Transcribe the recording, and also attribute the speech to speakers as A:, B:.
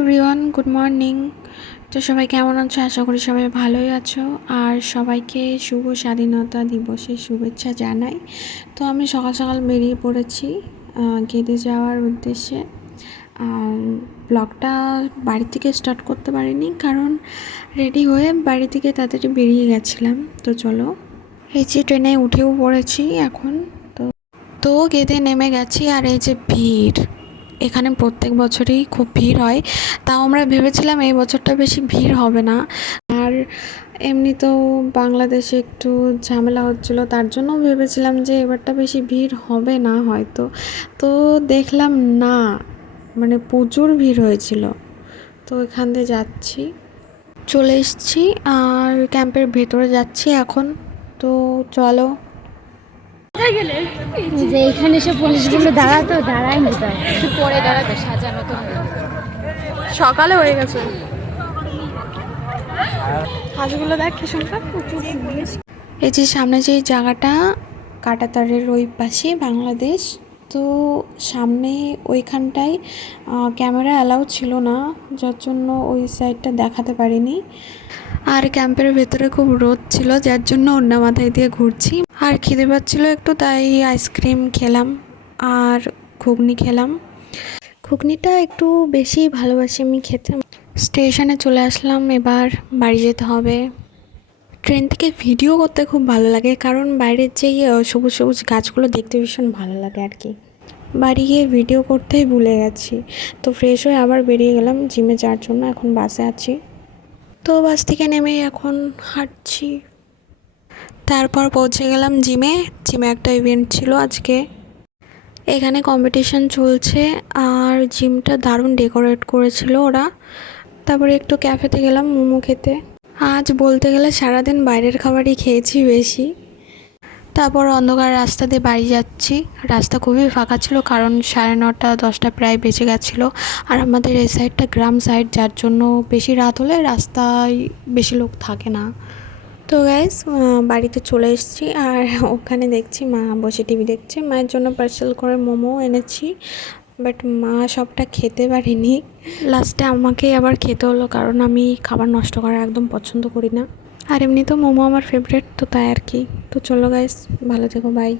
A: Everyone good morning তো সবাই কেমন আছো? আশা করি সবাই ভালোই আছো। আর সবাইকে শুভ স্বাধীনতা দিবসের শুভেচ্ছা জানাই। তো আমি সকাল সকাল বেরিয়ে পড়েছি গেদে যাওয়ার উদ্দেশ্যে। আর ব্লগটা বাড়ি থেকে স্টার্ট করতে পারিনি, কারণ রেডি হয়ে বাড়ি থেকে তাড়াতাড়ি বেরিয়ে গেছিলাম। তো চলো, এই যে ট্রেনে উঠেও পড়েছি এখন। তো তো গেদে নেমে গেছি আর এই যে ভিড়। এখানে প্রত্যেক বছরই খুব ভিড় হয়। তাও আমরা ভেবেছিলাম এই বছরটা বেশি ভিড় হবে না। আর এমনিতেও বাংলাদেশে একটু ঝামেলা হচ্ছিল, তার জন্য ভেবেছিলাম যে এবারটা বেশি ভিড় হবে না হয়তো। তো দেখলাম না মানে প্রচুর ভিড় হয়েছিল। তো এখান দিয়ে যাচ্ছি। চলে এসছি আর ক্যাম্পের ভেতরে যাচ্ছি এখন। তো চলো
B: যে এখানে সব পুলিশগুলো দাঁড়াতো দাঁড়ায় না তাই
C: পরে দাঁড়াবে সাজানো তো।
A: সকালে হয়ে গেছে। হাঁসগুলো দেখ কি সুন্দর। এই যে সামনে যে জায়গাটা কাটাতারের ওই পাশে বাংলাদেশ তো সামনে ওইখানটায় ক্যামেরা অ্যালাউ ছিল না যার জন্য ওই সাইডটা দেখাতে পারিনি। আর ক্যাম্পের ভেতরে খুব রোদ ছিল, যার জন্য অন্য মাথায় দিয়ে ঘুরছি। আর খিদে পাচ্ছিলো একটু, তাই আইসক্রিম খেলাম আর ঘুগনি খেলাম। ঘুগনিটা একটু বেশি ভালোবাসি আমি খেতে। স্টেশনে চলে আসলাম, এবার বাড়ি যেতে হবে। ট্রেন থেকে ভিডিও করতে খুব ভালো লাগে, কারণ বাইরের যেই সবুজ সবুজ গাছগুলো দেখতে ভীষণ ভালো লাগে আর কি। বাড়ি গিয়ে ভিডিও করতেই ভুলে গেছি। তো ফ্রেশ হয়ে আবার বেরিয়ে গেলাম জিমে যাওয়ার জন্য, এখন বাসে আছি। তো বাস থেকে নেমে এখন হাঁটছি। তারপর পৌঁছে গেলাম জিমে। জিমে একটা ইভেন্ট ছিল আজকে। এখানে কম্পিটিশান চলছে আর জিমটা দারুণ ডেকোরেট করেছিল ওরা। তারপরে একটু ক্যাফেতে গেলাম মোমো খেতে। আজ বলতে গেলে সারাদিন বাইরের খাবারই খেয়েছি বেশি। তারপর অন্ধকার রাস্তা দিয়ে বাড়ি যাচ্ছি। রাস্তা খুবই ফাঁকা ছিল, কারণ সাড়ে নটা, দশটা প্রায় বেজে গেছিল। আর আমাদের এই সাইডটা গ্রাম সাইড, যার জন্য বেশি রাত হলে রাস্তায় বেশি লোক থাকে না। তো গাইস বাড়িতে চলে এসেছি। আর ওখানে দেখছি মা বসে টিভি দেখছে। মায়ের জন্য পার্সেল করে মোমো এনেছি। বাট মা সবটা খেতে পারিনি। লাস্টে আমাকে আবার খেতে হলো, কারণ আমি খাবার নষ্ট করা একদম পছন্দ করি না। আর এমনি তো মোমো আমার ফেভারিট তো তাই আর কি। তো চলো গাইস ভালো থেকো বাই